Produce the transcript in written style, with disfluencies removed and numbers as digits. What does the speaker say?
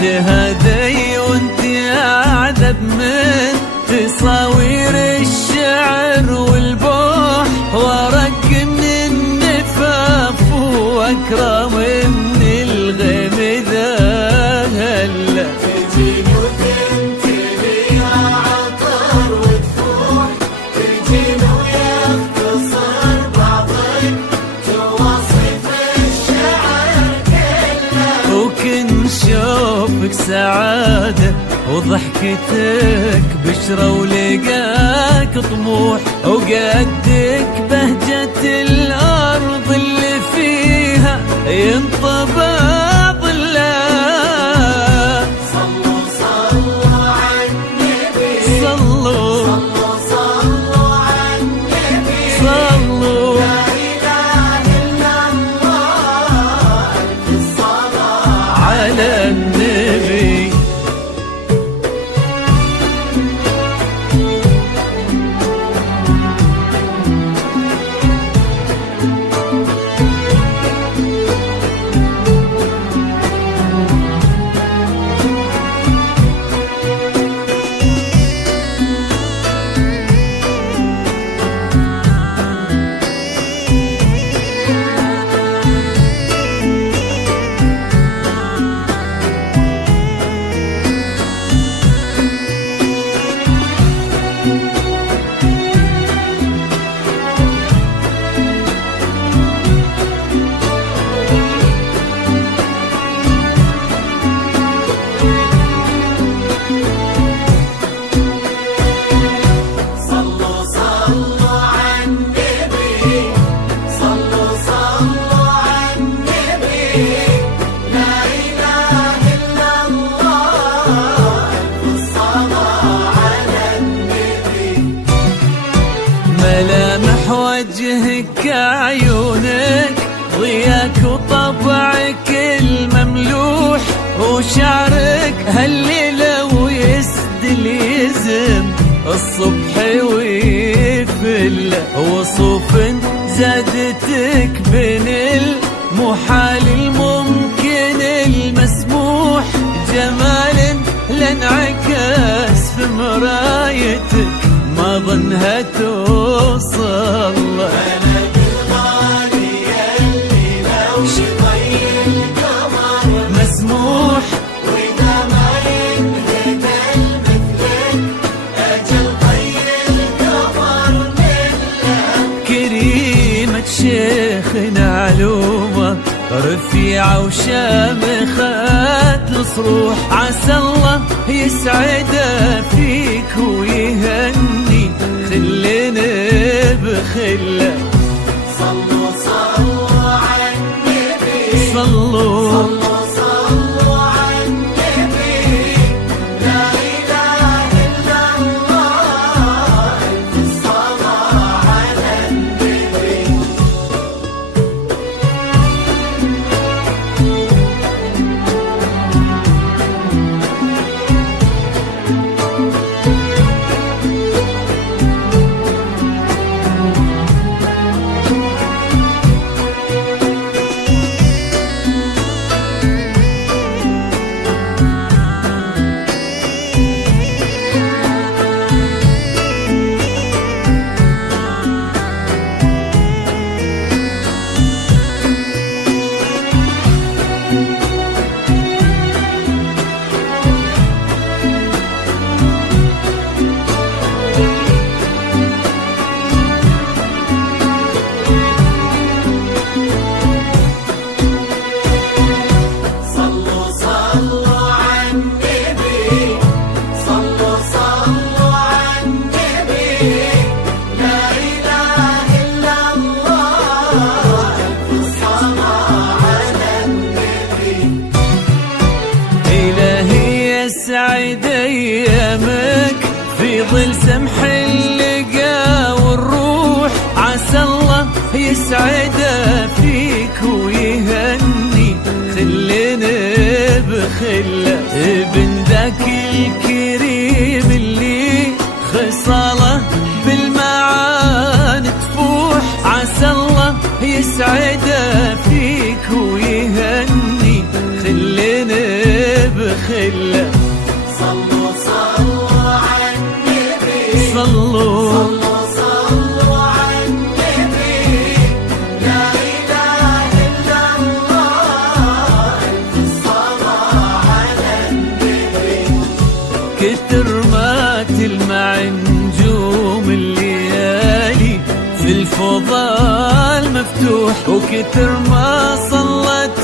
تهدي وانت اعذب من تصاوير الشعر والبوح، وارق من النفاف واكرم من الغيم ذا هلا. تجيني وتنتهي عطر وتفوح، تجيني ويختصر بعضك تواصف الشعر كله، وكن شوفك سعادة وضحكتك بشرة ولقاك طموح، وقدك بهجة الأرض اللي فيها ينطبع ظلها. صلوا صلوا عالنبي، صلوا صلوا عالنبي، صلوا لا إله إلا الله، ألف الصلاة على النبي. صلوا صلوا عالنبي، صلوا صلوا عالنبي، لا إله إلا الله، ألف الصلاة على النبي. ملامح وجهك عيونك ضياك وطبعك المملوح، وشعرك هالليلة ويسدل يزم الصبح ويفل، وصوف زادتك بين المحال الممكن المسموح، جمال لانعكاس في مرايتك ما ظنها توصل. بلد الغالية اللي لو شطي القمر مسموح وإذا ما ينهدى مثلك، أجل طي القمر منه. كريمة شيخنا علومة رفيعة وشامخة الصروح، عسى الله يسعد فيك ويهني خلنا بخله. صلوا صلوا على النبي، صلوا صلوا صلوا على النبي، لا إله إلا الله، ألف الصلاة على النبي. صلوا صلوا على النبي، صلوا صلوا على النبي، لا إله إلا الله، ألف الصلاة على النبي. إلهي يسعد أيامك في ظل سمح اللقا والروح، عسى الله يسعد فيك ويهني خلنا بخله. ابن ذاك الكريم اللي خصاله بالمعاني تفوح، عسى الله يسعد فيك ويهني خلنا بخله. خله. صلوا صلوا على النبي، صلوا صلوا صلوا على النبي، لا إله إلا الله، ألف الصلاة على النبي. كتر ما تلمع نجوم الليالي في الفضاء المفتوح، وكتر ما صلت